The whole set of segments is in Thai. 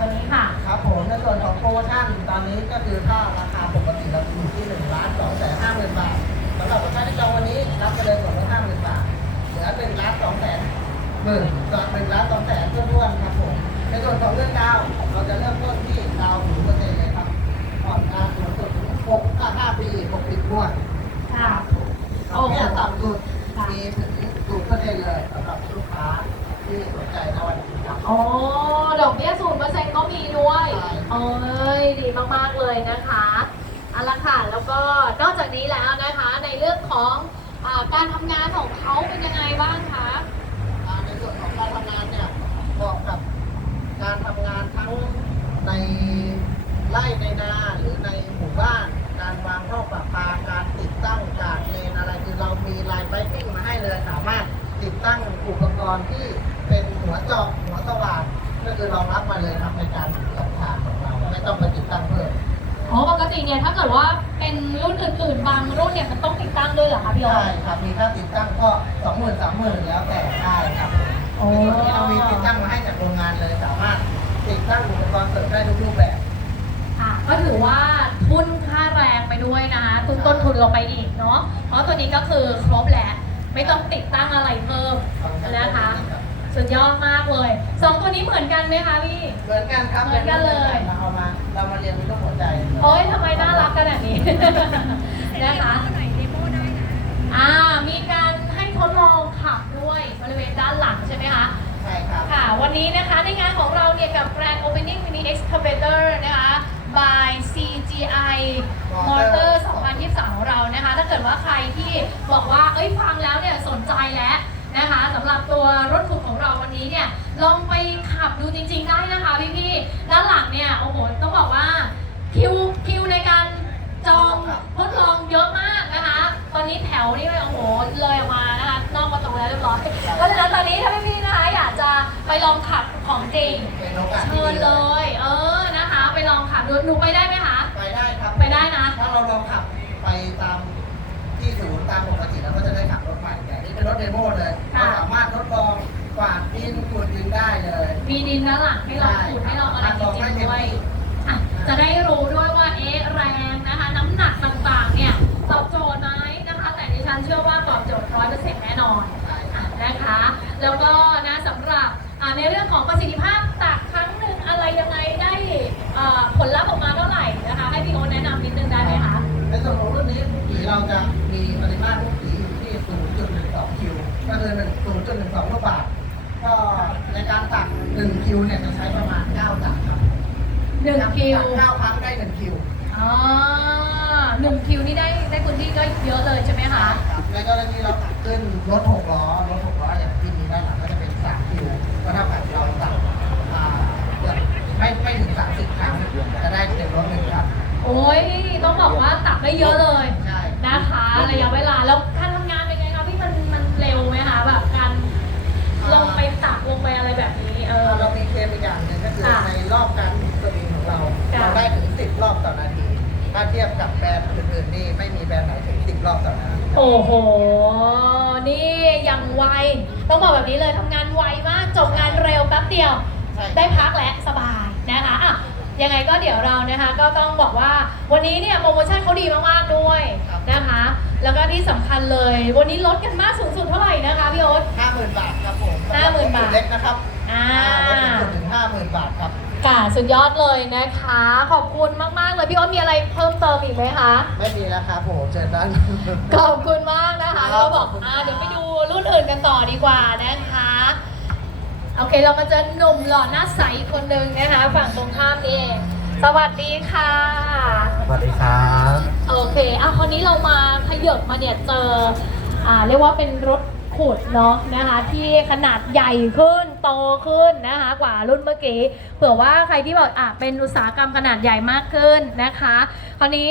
ตัวนี้ค่ะ ครับผมในส่วนของโปรโมชั่นตอนนี้ก็คือถ้าราคาปกติเราอยู่ที่1ล้าน2แสนห้าหมื่นบาทสำหรับประชาชนที่จองวันนี้รับไปเลยส่วนลดห้าหมื่นบาทเหลือเป็นล้านสองแสนหมื่นจากหนึ่งล้านสองแสนท้วนๆครับผมในส่วนของเรื่องดาวเราจะเริ่มต้นที่ดาวศูนย์เปอร์เซ็นต์เลยครับผ่อนการสูงสุดหกอะห้าปีหกปีงวดค่ะดอกเบี้ยต่ำสุดมีถึงศูนย์เปอร์เซ็นต์เลยสำหรับลูกค้าที่สนใจในวันนี้ครับอ๋อดอกเบี้ยศูนย์ ด้วยใช่เอ้ยดีมาก ๆ เลยนะคะเอาละค่ะ แล้วก็นอกจากนี้แล้วนะคะ ในเรื่องของอการทำงานของเขาเป็นยังไงบ้างคะอ่าในส่วนของการทำงานเนี่ยบอกกับการทำงานทั้งในไร่ในนาหรือในหมู่บ้าน การวางท่อประปาการติดตั้งการเลนอะไรคือเรามีไลายไบปิ้งมาให้เลยสามารถติดตั้งอุปกรณ์ที่เป็นหัวเจาะหัวสว่าน ก็คือรองรับมาเลยครับในการสัมผัสของเราไม่ต้องไปติดตั้งเพิ่มอ๋อปกติเนี่ยถ้าเกิดว่าเป็นรุ่นอื่นๆบางรุ่นเนี่ยมันต้องติดตั้งด้วยเหรอคะพี่โอ๊ใช่ตครับมีค่าติดตั้งก็สองหมื่นสามหมื่นแล้วแต่ได้ครับโอ้ในส่วนนี้เรามีติดตั้งมาให้จากโรงงานเลยสามารถติดตั้งอุปกรณ์เสริมได้ทุกรูปแบบค่ะก็ถือว่าทุนค่าแรงไปด้วยนะคะทุนต้นทุนลงไปอีกเนาะเพราะตัวนี้ก็คือครบแหละไม่ต้องติดตั้งอะไรเพิ่มนะคะ สุดยอดมากเลยสองตัวนี้เหมือนกันไหมคะพี่ เหมือนกันครับเหมือนกันเลย เราเอามา เรามาเรียนรู้เรื่องหัวใจโอ้ยทำไมน่ารักขนาดนี้ นะคะหน่อยเดโมได้นะ อ่า มีการให้ทดลองขับด้วยบริเวณด้านหลังใช่ไหมคะ ใช่ครับ ค่ะ วันนี้นะคะในงานของเราเนี่ยกับ Grand Opening Mini Excavator นะคะ by CGI Motor 2023 ของเรานะคะ ถ้าเกิดว่าใครที่บอกว่า เอ้ยฟังแล้วเนี่ยสนใจแล้วนะคะสำหรับตัวรถ ลองไปขับดูจริง ๆ ได้นะคะพี่ๆด้านหลังเนี่ยโอ้โหต้องบอกว่าคิวคิวในการจองทดลองเยอะมากนะคะ ตอนนี้แถวนี่โอ้โหเลยออกมานะคะนอกประตูแล้วเรียบร้อยเพราะฉะนั้นตอนนี้ถ้าพี่ๆนะคะอยากจะไปลองขับของจริงเป็นโอกาสที่เชิญดีเลย เออนะคะ ไปลองขับดูหนูไปได้ไหมคะไปได้ครับไปได้นะถ้าเราลองขับไปตามที่ศูนย์ตามปกติเราก็จะได้ขับรถใหม่แต่นี่เป็นรถเดโมเลยเราค่ะสามารถทดลองกวาดดินขุดดินได้เลย มีดินด้านหลังให้ลองขูดให้ลองอะไรจริงๆด้วยอะจะได้รู้ด้วยว่าเอ๊ะแรงนะคะ น้ำหนักต่างๆเนี่ยตอบโจทย์ไหมนะคะ แต่ดิฉันเชื่อว่าตอบโจทย์ร้อยเปอร์เซ็นต์แน่นอนนะคะ แล้วก็นะสำหรับในเรื่องของประสิทธิภาพตักครั้งหนึ่งอะไรยังไงได้อ่าผลลัพธ์ออกมาเท่าไหร่นะคะ ให้พี่โอแนะนำนิดนึงได้ไหมคะในส่วนของรุ่นนี้ผีเราจะมีปริมาตรลูกผีอยู่ที่ 0.12 คิว ก็คือ1 0.12 ลูกบาทก็ในการตัก 1คิวเนี่ยจะใช้ประมาณ9ตักครับหนึ่งคิวตัก9ครั้งได้1คิวอ๋อหนึ่งคิวนี่ได้ได้พื้นที่ก็เยอะเลยใช่ไหมคะครับในกรณีเราตักขึ้นรถ6ล้อรถ6ล้ออย่างที่มีด้านหลังก็จะเป็น3คิวก็เท่ากับเราตักอ่าเกือบไม่ไม่ถึง30ครั้งจะได้เต็มรถหนึ่งครับ โอ้ยต้องบอกว่าตักได้เยอะเลยใช่ นะคะระยะเวลาแล้วาเทียบกับแบรนด์อื่นๆนี่ไม่มีแบรนด์ไหนถึง10รอบต่อนาทีโอ้โห นี่ยังไว ต้องบอกแบบนี้เลยทำงานไวมาก จบงานเร็วแป๊บเดียว ใช่ได้พักและสบายนะคะอะยังไงก็เดี๋ยวเรานะคะก็ต้องบอกว่าวันนี้เนี่ยโปรโมชั่นเขาดีมากๆด้วยนะคะ แล้วก็ที่สำคัญเลย วันนี้ลดกันมากสูงสุดเท่าไหร่นะคะพี่โอ๊ต50,000บาทครับผม50,000บาท เล็กนะครับอ่า ลดสูงสุดถึง50,000บาทครับ ค่ะสุดยอดเลยนะคะ ขอบคุณมากๆเลยพี่โอ๊ตมีอะไรเพิ่มเติมอีกไหมคะ ไม่มีแล้วครับผมเชิญด้านขอบคุณมากนะคะครับ เราบอกอ่าเดี๋ยวไปดูรุ่นอื่นกันต่อดีกว่านะคะ โอเคเรามาเจอหนุ่มหล่อหน้าใสอีกคนนึงนะคะ ฝั่งตรงข้ามนี่เองสวัสดีค่ะ สวัสดีครับโอเคอะคราวนี้เรามาขยบมาเนี่ยเจออ่าเรียกว่าเป็นรถ ขุดเนาะนะคะ ที่ขนาดใหญ่ขึ้นโตขึ้นนะคะ กว่ารุ่นเมื่อกี้เผื่อว่าใครที่บอกอะเป็นอุตสาหกรรมขนาดใหญ่มากขึ้นนะคะ คราวนี้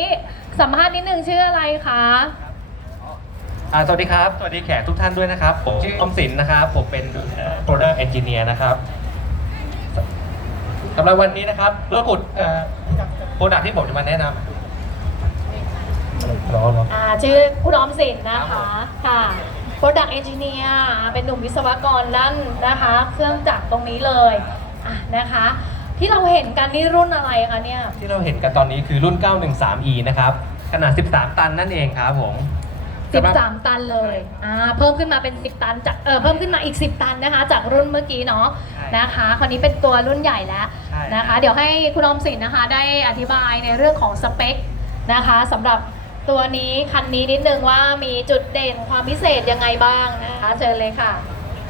สัมภาษณ์นิดนึงชื่ออะไรคะอ่าสวัสดีครับ สวัสดีแขกทุกท่านด้วยนะครับ ผมชื่ออมสินนะครับ ผมเป็น Product Engineer นะครับสำหรับวันนี้นะครับรถขุดโปรดักที่ผมจะมาแนะนำรอรออ่าชื่อคุณออมสินนะคะค่ะ Product Engineer อ่าเป็นหนุ่มวิศวกรด้านนะคะ เครื่องจักรตรงนี้เลยอะนะคะ ที่เราเห็นกันนี่รุ่นอะไรคะเนี่ย ที่เราเห็นกันตอนนี้คือรุ่น 913e นะครับ ขนาด 13 ตันนั่นเองครับผมสำหรับ13ตันเลยอ่าเพิ่มขึ้นมาเป็น10ตันจากเออเพิ่มขึ้นมาอีก10ตันนะคะ จากรุ่นเมื่อกี้เนาะใช่นะคะคราวนี้เป็นตัวรุ่นใหญ่แล้วใช่นะคะ เดี๋ยวให้คุณอมสินนะคะ ได้อธิบายในเรื่องของสเปคนะคะสำหรับ ตัวนี้คันนี้นิดนึงว่ามีจุดเด่นความพิเศษยังไงบ้างนะคะเชิญเลยค่ะ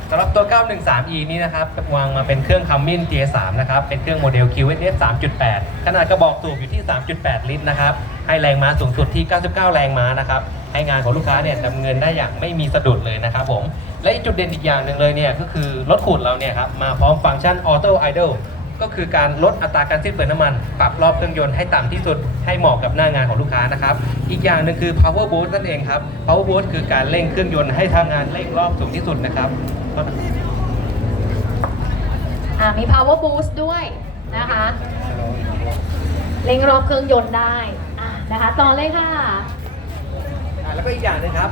สำหรับตัว 913e นี้นะครับวางมาเป็นเครื่อง Cummins G3 นะครับ เป็นเครื่องโมเดล QSS 3.8 ขนาดกระบอกสูบอยู่ที่ 3.8 ลิตรนะครับ ให้แรงม้าสูงสุดที่ 99 แรงม้านะครับ ให้งานของลูกค้าเนี่ยดำเนินได้อย่างไม่มีสะดุดเลยนะครับผม และจุดเด่นอีกอย่างหนึ่งเลยเนี่ยก็คือรถขูดเราเนี่ยครับมาพร้อมฟังก์ชัน Auto Idle ก็คือการลดอัตราการสิ้นเปลืองน้ำมัน ปรับรอบเครื่องยนต์ให้ต่ำที่สุดให้เหมาะกับหน้างานของลูกค้านะครับ อีกอย่างหนึ่งคือ power boost นั่นเองครับ power boost คือการเร่งเครื่องยนต์ให้ทำงานเร่งรอบสูงที่สุดนะครับอ่ามี power boost ด้วยนะคะเร่งรอบเครื่องยนต์ได้อะนะคะต่อเลยค่ะอ่าแล้วก็อีกอย่างหนึงครับ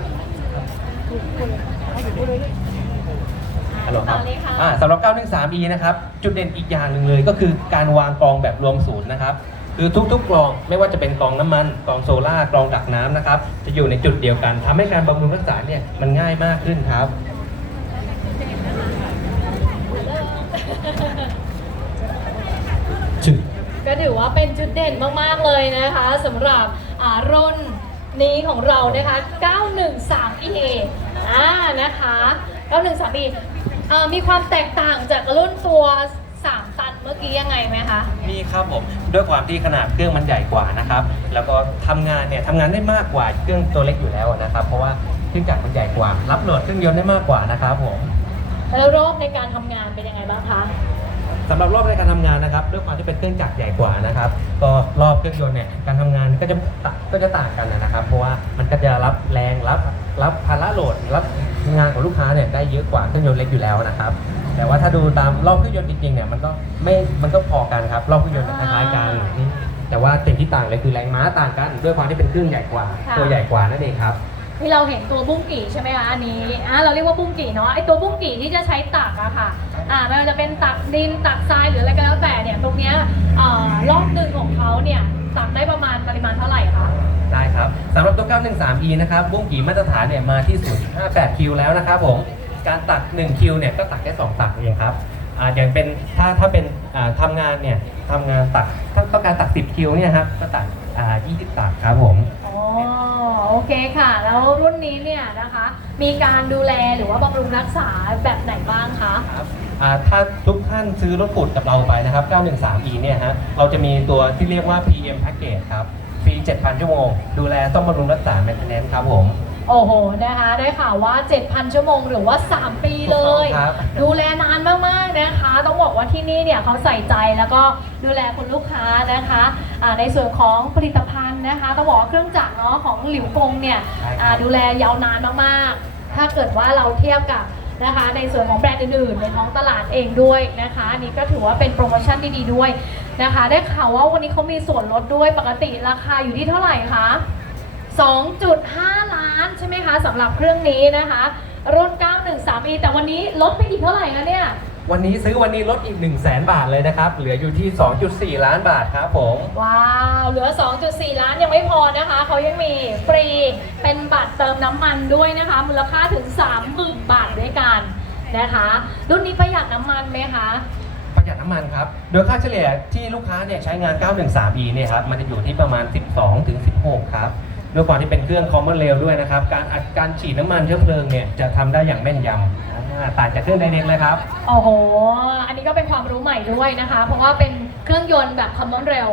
ฮัลโหลครับต่อเลยค่ะ อ่าสำหรับ 913e นะครับ จุดเด่นอีกอย่างหนึ่งเลยก็คือการวางกรองแบบรวมศูนย์นะครับ คือทุกๆกรองไม่ว่าจะเป็นกรองน้ำมันกรองโซล่ากรองดักน้ำนะครับจะอยู่ในจุดเดียวกันทำให้การบำรุงรักษาเนี่ยมันง่ายมากขึ้นครับก็ถือว่าเป็นจุดเด่นมากๆเลยนะคะสำหรับอ่ารุ่นนี้ของเรานะคะ 913e อ่านะคะ 913e อ่ามีความแตกต่างจากรุ่นตัว 3 ตันเมื่อกี้ยังไงไหมคะมีครับผมด้วยความที่ขนาดเครื่องมันใหญ่กว่านะครับ แล้วก็ทำงานเนี่ยทำงานได้มากกว่าเครื่องตัวเล็กอยู่แล้วนะครับ เพราะว่าเครื่องจักรมันใหญ่กว่า รับโหลดเครื่องยนต์ได้มากกว่านะครับผม แล้วรอบในการทำงานเป็นยังไงบ้างคะ สำหรับรอบในการทำงานนะครับด้วยความที่เป็นเครื่องจักรใหญ่กว่านะครับก็รอบเครื่องยนต์เนี่ยการทำงานก็จะตก็จะต่างกันนะครับ เพราะว่ามันก็จะรับแรงรับรับภาระโหลดรับงานของลูกค้าเนี่ยได้เยอะกว่าเครื่องยนต์เล็กอยู่แล้วนะครับ แต่ว่าถ้าดูตามรอบเครื่องยนต์จริงๆเนี่ยมันก็ไม่มันก็พอกันครับรอบเครื่องยนต์คล้ายๆกันอืมแต่ว่าสิ่งที่ต่างเลยคือแรงม้าต่างกัน ด้วยความที่เป็นเครื่องใหญ่กว่าค่ะตัวใหญ่กว่านั่นเองครับ ที่เราเห็นตัวบุ้งกี่ใช่ไหมคะอันนี้อ่าเราเรียกว่าบุ้งกี่เนาะไอตัวบุ้งกี่ที่จะใช้ตักอะค่ะอ่าไม่ว่าจะเป็นตักดินตักทรายหรืออะไรก็แล้วแต่เนี่ยตรงเนี้ยอ่ารอบหนึ่งของเขาเนี่ยตักได้ประมาณปริมาณเท่าไหร่คะได้ครับสำหรับตัว 913e นะครับวงกี่มาตรฐานเนี่ยมาที่ 0.58 คิวแล้วนะครับผมการตัก 1 คิวเนี่ยก็ตักได้ 2 ตักเองครับอ่าอย่างเป็นถ้าถ้าเป็นอ่าทำงานเนี่ยทำงานตักถ้าต้องการตัก 10 คิวเนี่ยครับก็ตักอ่า20 ตักครับผม เคค่ะ แล้วรุ่นนี้เนี่ยนะคะ มีการดูแลหรือว่าบำรุงรักษาแบบไหนบ้างคะ ครับอ่าถ้าทุกท่านซื้อรถขุดกับเราไปนะครับ 913e เนี่ยฮะ เราจะมีตัวที่เรียกว่า PM Package ครับ ฟรี 7,000 ชั่วโมง ดูแลต้องบำรุงรักษา maintenance ครับผม โอ้โหนะคะได้ข่าวว่า 7,000 ชั่วโมงหรือว่า 3 ปีเลย ถูกต้องครับ ดูแลนานมากๆนะคะ ต้องบอกว่าที่นี่เนี่ยเขาใส่ใจแล้วก็ดูแลคุณลูกค้านะคะอ่าในส่วนของผลิตภัณฑ์นะคะต้องบอกว่าเครื่องจักรเนาะของหลิวกงเนี่ยใช่ครับอ่าดูแลยาวนานมากๆ ถ้าเกิดว่าเราเทียบกับนะคะ ในส่วนของแบรนด์อื่นๆในท้องตลาดเองด้วยนะคะอันนี้ก็ถือว่าเป็นโปรโมชั่นดีๆด้วยนะคะ ได้ข่าวว่าวันนี้เขามีส่วนลดด้วยปกติราคาอยู่ที่เท่าไหร่คะ 2.5 ล้านใช่ไหมคะสำหรับเครื่องนี้นะคะ รุ่น 913e แต่วันนี้ลดไปอีกเท่าไหร่คะเนี่ย วันนี้ซื้อวันนี้ลดอีก 1 0 0 0 0แบาทเลยนะครับ เหลืออยู่ที่ 2.4 ล้านบาทครับผม ว้าว เหลือ 2.4 ล้านยังไม่พอนะคะ เขายังมีฟรีเป็นบัตรเติมน้ำมันด้วยนะคะ มูลค่าถึง 30,000 บาทด้วยกันนะคะ รุ่นนี้ประหยัดน้ำมันไหมคะ ประหยัดน้ำมันครับ โดยค่าเฉลี่ยที่ลูกค้าเนี่ยใช้งาน 913e เนี่ยครับ มันจะอยู่ที่ประมาณ 12ถึง16 ครับ ด้วยความที่เป็นเครื่อง common rail ด้วยนะครับ การอัดการฉีดน้ำมันเชื้อเพลิงเนี่ยจะทำได้อย่างแม่นยำอ่าต่างจากเครื่องไดเรกเลยครับ โอ้โห อันนี้ก็เป็นความรู้ใหม่ด้วยนะคะ เพราะว่าเป็นเครื่องยนต์แบบ common rail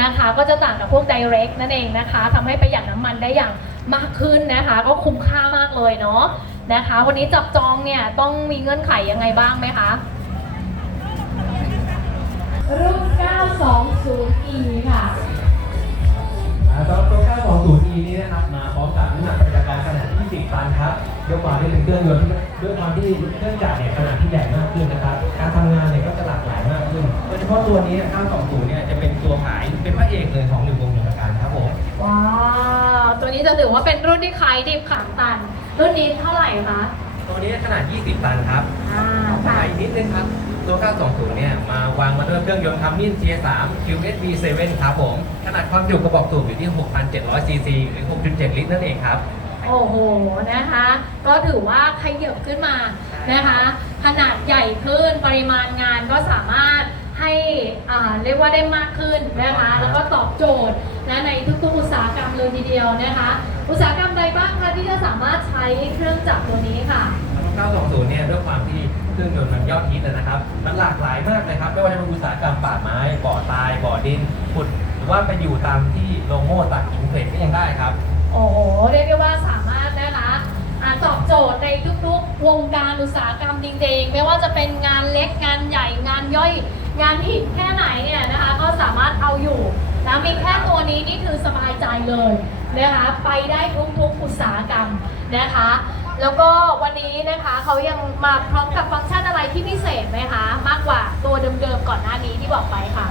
นะคะ ก็จะต่างกับพวก direct นั่นเองนะคะทำให้ประหยัดน้ำมันได้อย่างมากขึ้นนะคะ ก็คุ้มค่ามากเลยเนาะนะคะ วันนี้จับจองเนี่ยต้องมีเงื่อนไขยังไงบ้างไหมคะ รุ่น 920e ค่ะ อ่าสำหรับตัว 920e นี้นะครับมาพร้อมกับน้ำหนักปฏิบัติการขนาด20ตันครับด้วยความที่เป็นเครื่องยนต์ที่ด้วยความที่เครื่องจักรเนี่ยขนาดที่ใหญ่มากขึ้นนะครับ การทำงานเนี่ยก็จะหลากหลายมากขึ้นโดยเฉพาะตัวนี้920เนี่ยจะเป็นตัวขายเป็นพระเอกเลยของหนึ่งวงหนึ่งประการครับผมว้าวตัวนี้จะถือว่าเป็นรุ่นที่ขายดิบขายตัน รุ่นนี้เท่าไหร่คะตัวนี้ขนาด 20 ตันครับอ่าขค่ะายนิดนึงครับ ตัว 920 เนี่ย มาวางมาด้วยเครื่องยนต์คัมมิน Tier 3 QSB 7ครับผม ขนาดความจุกระบอกสูบอยู่ที่ 6,700 cc หรือ 6.7 ลิตรนั่นเองครับ โอ้โห นะคะ ก็ถือว่าขยับขึ้นมานะคะ ขนาดใหญ่ขึ้น ปริมาณงานก็สามารถให้อ่าเรียกว่าได้มากขึ้นนะคะ แล้วก็ตอบโจทย์นะในทุกๆอุตสาหกรรมเลยทีเดียวนะคะ อุตสาหกรรมใดบ้างคะที่จะสามารถใช้เครื่องจักรตัวนี้ค่ะ 920 เนี่ยด้วยความที่ เครื่องยนต์มันยอดฮิตนะครับ มันหลากหลายมากเลยครับ ไม่ว่าจะเป็นอุตสาหกรรมป่าไม้ บ่อทราย บ่อดินขุด หรือว่าไปอยู่ตามที่โลโม่ตัดอินเทรดก็ยังได้ครับ โอ้โห เรียกได้ว่าสามารถนะคะอ่าตอบโจทย์ในทุกๆ วงการอุตสาหกรรมจริงๆ ไม่ว่าจะเป็นงานเล็กงานใหญ่งานย่อย งานหินแค่ไหนเนี่ยนะคะ ก็สามารถเอาอยู่นะมีแค่ตัวนี้นี่คือสบายใจเลยนะคะ ไปได้ทุกๆอุตสาหกรรมนะคะ แล้วก็วันนี้นะคะเขายังมาพร้อมกับฟังก์ชันอะไรที่พิเศษไหมคะ มากกว่าตัวเดิมๆก่อนหน้านี้ที่บอกไปค่ะ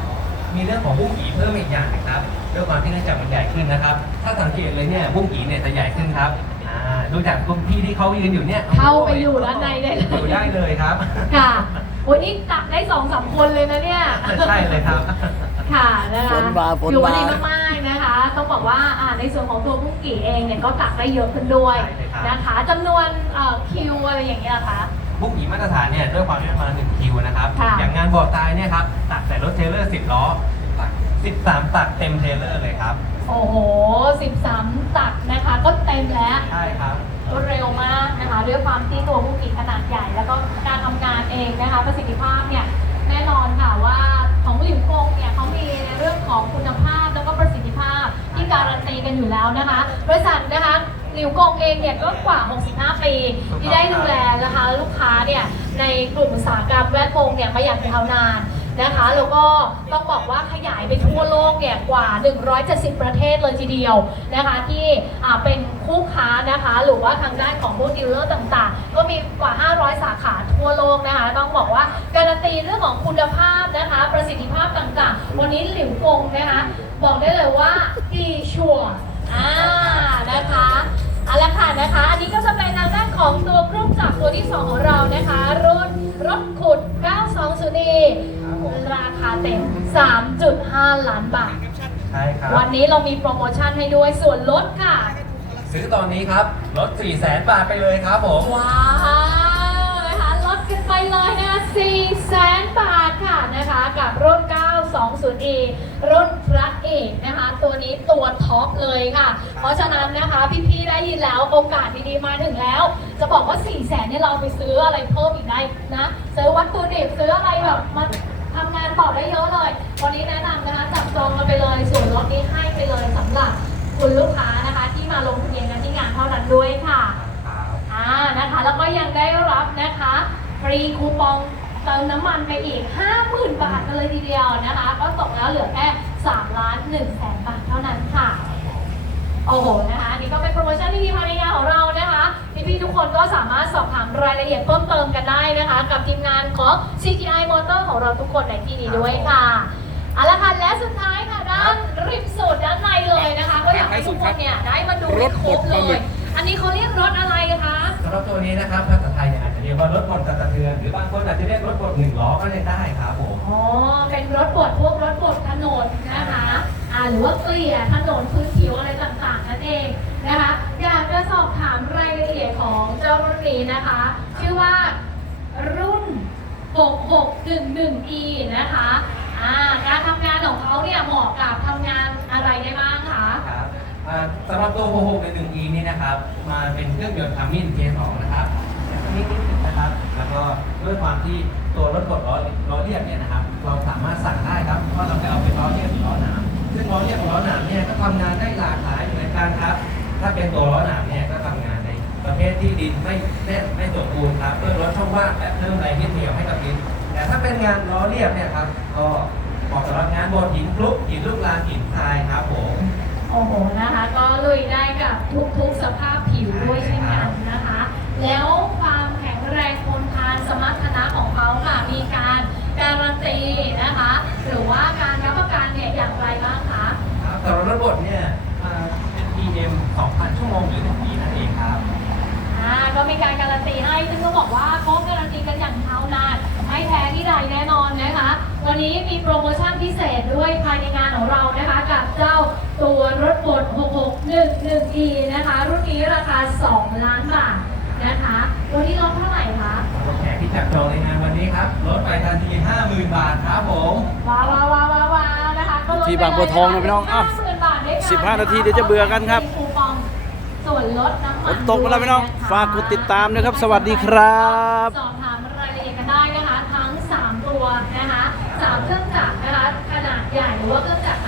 มีเรื่องของบุ้งกีเพิ่มอีกอย่างนะครับด้วยความที่เนื่องจากมันใหญ่ขึ้นนะครับ ถ้าสังเกตเลยเนี่ยบุ้งกีเนี่ยจะใหญ่ขึ้นครับอ่าดูจากคุณพี่ที่เขายืนอยู่เนี่ยเข้าไปอยู่ด้านในได้เลยอยู่ได้เลยครับ ค่ะวันนี้ตักได้สองสามคนเลยนะเนี่ย ใช่เลยครับ ค่ะนะคะฝนมาฝนมาถือว่าดีมากๆ นะคะ ต้องบอกว่าอ่าในส่วนของตัวพุ่งกี่เองเนี่ยก็ตักได้เยอะขึ้นด้วยใช่เลยครับ นะคะจำนวนเอ่อคิวอะไรอย่างเงี้ยค่ะบุ้งกีมาตรฐานเนี่ยด้วยความที่มันมาหนึ่งคิวนะครับ ค่ะอย่างงานบ่อทรายเนี่ยครับตักแต่รถเทรลเลอร์10ล้อตัก13ตักเต็มเทรลเลอร์เลยครับโอ้โห 13 ตักนะคะ ก็เต็มแล้ว ใช่ครับเร็วมากนะคะด้วยความที่ตัวพุ่งกี่ขนาดใหญ่ แล้วก็การทำงานเองนะคะ ประสิทธิภาพเนี่ยแน่นอนค่ะว่าของหลิวกงเนี่ยเขามีในเรื่องของคุณภาพ การันตีกันอยู่แล้วนะคะบริษัทนะคะหลิวกงเองเนี่ยก็กว่า 65 ปี ที่ได้ดูแลนะคะลูกค้าเนี่ยในกลุ่มอุตสาหกรรมแวดวงเนี่ยมาอย่างยาวนานนะคะแล้วก็ต้องบอกว่าขยายไปทั่วโลกเนี่ยกว่า 170 ประเทศเลยทีเดียวนะคะที่เป็นคู่ค้านะคะหรือว่าทางด้านของพวกดีลเลอร์ต่างๆ ก็มีกว่า 500 สาขาทั่วโลกนะคะต้องบอกว่าการันตีเรื่องของคุณภาพนะคะประสิทธิภาพต่างๆ วันนี้หลิวกงนะคะ บอกได้เลยว่าดีชัวร์อ่านะคะเอาละค่ะนะคะ อันนี้ก็จะเป็นทางด้านของตัวเครื่องจักรตัวที่ 2 ของเรานะคะรุ่นรถขุด 920ดีครับผมราคาเต็ม 3.5 ล้านบาท ใช่ครับ วันนี้เรามีโปรโมชั่นให้ด้วยส่วนลดค่ะ ซื้อตอนนี้ครับลด4 0 0 0 0 0 บาทไปเลยครับผม ว้าวนะคะลดกัน ไปเลยนะคะ4แสนบาทค่ะนะคะ กับรุ่น 920e รุ่นพระเอกนะคะ ตัวนี้ตัวท็อปเลยค่ะ เพราะฉะนั้นนะคะพี่ๆได้ยินแล้วโอกาสดีๆมาถึงแล้ว จะบอกว่า4แสนเนี่ยเราไปซื้ออะไรเพิ่มอีกได้นะซื้อวัตถุดิบซื้ออะไรแบบมาทำงานต่อได้เยอะเลย วันนี้แนะนำนะคะจับจองกันไปเลยส่วนลดนี้ให้ไปเลยสำหรับคุณลูกค้านะคะ ที่มาลงทะเบียนกันที่งานเท่านั้นด้วยค่ะ อ่านะคะแล้วก็ยังได้รับนะคะ ฟรีคูปองเติมน้ำมันไปอีก 50,000 บาทกันเลยทีเดียวนะคะ ก็ตกแล้วเหลือแค่3ล้าน1แสนบาทเท่านั้นค่ะ โอ้โหนะคะอันนี่ก็เป็นโปรโมชั่นที่ดีภายในงานของเรานะคะพี่ๆทุกคนก็สามารถสอบถามรายละเอียดเพิ่มเติมกันได้นะคะ กับทีมงานของ CGI Motor ของเราทุกคนในที่นี้ด้วยค่ะเอาละค่ะและสุดท้ายค่ะด้านริมสุดด้านในเลยนะคะก็อยากให้ทุกคนเนี่ยได้มาดูให้ครบเลย อันนี้เขาเรียกรถอะไรคะสำหรับตัวนี้นะครับภาษาไทยเนี่ยอาจจะ เรียกว่ารถบดกระเทือนหรือบางคนอาจจะเรียกรถบดหนึ่งล้อก็เรียกได้ครับผมอ๋อเป็นรถบดพวกรถบดถนนนะคะอ่าหรือว่าเกลี่ยถนนพื้นผิวอะไรต่างๆนั่นเองนะคะอยากจะสอบถามรายละเอียดของเจ้ารุ่นนี้นะคะ ชื่อว่ารุ่น 6611e นะคะอ่าการทำงานของเขาเนี่ยเหมาะกับทำงานอะไรได้บ้างคะครับอ่าสำหรับตัว 66ใน 1e นี่นะครับ มาเป็นเครื่องยนต์คัมมิน K2 นะครับนิดๆ นะครับ แล้วก็ด้วยความที่ตัวรถกดล้อล้อเรียบเนี่ยนะครับ เราสามารถสั่งได้ครับว่าเราจะเอาเป็นล้อเรียบหรือล้อหนามซึ่งล้อเรียบกับล้อหนามเนี่ยก็ทำงานได้หลากหลายเหมือนกันครับ ถ้าเป็นตัวล้อหนามเนี่ยก็ทำงานในประเภทที่ดินไม่แน่นไม่สมบูรณ์ครับเพื่อลดช่องว่างและเพิ่มแรงยึดเหนี่ยวให้กับดิน แต่ถ้าเป็นงานล้อเรียบเนี่ยครับ ก็เหมาะสำหรับงานบนหินคลุกหินลูกลานหินทรายครับผมโอ้โหนะคะ ก็ลุยได้กับทุกๆสภาพผิวด้วยเช่นกันนะคะ แล้ว มีการการันตีนะคะ หรือว่าการรับประกันเนี่ยอย่างไรบ้างคะครับสำหรับรถบดเนี่ยอ่าเป็น PM 2,000 ชั่วโมงหรือ1ปีนั่นเองครับ อ่าก็มีการการันตีให้ซึ่งก็บอกว่าเขาการันตีกันอย่างยาวนานไม่แพ้ที่ใดแน่นอนนะคะวันนี้มีโปรโมชั่นพิเศษด้วยภายในงานของเรานะคะ กับเจ้าตัวรถบด 6611e นะคะ รุ่นนี้ราคา 2 ล้านบาทนะคะ วันนี้ลดเท่าไหร่คะ แขกที่จับจองในงานวันนี้ครับลดไปทันที 50,000 บาทครับผมว้าวว้าวว้าวว้าวว้าวนะคะก็ลดที่บางบัวทองนะพี่น้องอ้าว50,000บาทด้วยกันสิบห้านาทีเดี๋ยวจะเบื่อกันครับ มีคูปองส่วนลดน้ำฝมันนตกมาแล้วพี่น้องด้วยะคะฝากกดติดตามนะครับ สวัสดีครับ สอบถามรายละเอียดกันได้นะคะ ทั้ง 3 ตัวนะคะ 3 เครื่องจักรนะคะ ขนาดใหญ่หรือว่าเครื่องจักร